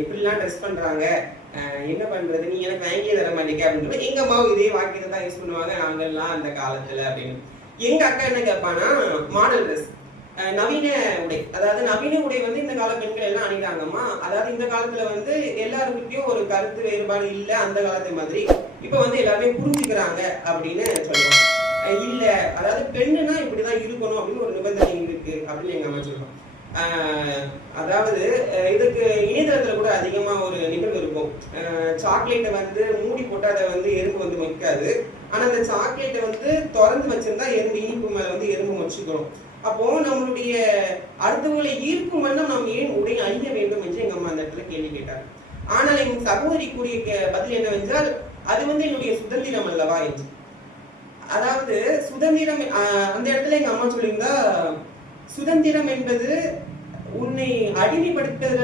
இப்படிலாம் ட்ரெஸ் பண்றாங்க, என்ன பண்றது, நீ எனக்கு வாங்கியே தர மாட்டேங்க அப்படின்னு எங்க அம்மாவும் இதே வாக்கியத்தை தான் யூஸ் பண்ணுவாங்க, நாங்கெல்லாம் அந்த காலத்துல அப்படின்னு. எங்க அக்கா என்ன கேட்பானா, மாடல் ட்ரெஸ், நவீன உடை. அதாவது நவீன உடை வந்து இந்த கால பெண்கள் எல்லாம் அணிகிறாங்கம்மா. அதாவது இந்த காலத்துல வந்து எல்லாருக்கிட்டையும் ஒரு கருத்து வேறுபாடு இல்ல, அந்த காலத்து மாதிரி இப்ப வந்து எல்லாருமே புரிஞ்சுக்கிறாங்க அப்படின்னு சொல்லுவாங்க. இல்ல, அதாவது பெண்ணுனா இப்படிதான் இருக்கணும் அப்படின்னு ஒரு நிபந்தனை இருக்கு அப்படின்னு எங்க அம்மா சொல்லுவாங்க. அதாவது இதுக்கு இணையதளத்துல கூட அதிகமா ஒரு நிகழ்வு இருக்கும். சாக்லேட்டை வந்து மூடி போட்டு அதை வந்து எறும்பு வந்து வைக்காது, ஆனா அந்த சாக்லேட்டை வந்து திறந்து வச்சிருந்தா எறும்பு இனிப்பு மேல வந்து எறும்பு வச்சுக்கணும். அப்போ நம்மளுடைய அடுத்தவர்களை ஈர்க்கும் வண்ணம் நாம் ஏன் உடை அணிய வேண்டும் என்று எங்க அம்மா அந்த இடத்துல கேள்வி கேட்டார். ஆனால் என் சகோதரி கூறிய பதில் என்னவென்றால், அது வந்து என்னுடைய சுதந்திரம் அல்லவா என்று. அதாவது சுதந்திரம், அந்த இடத்துல எங்க அம்மா சொல்லியிருந்தா, சுதந்திரம் என்பது உன்னை அடிமைப்படுத்துறது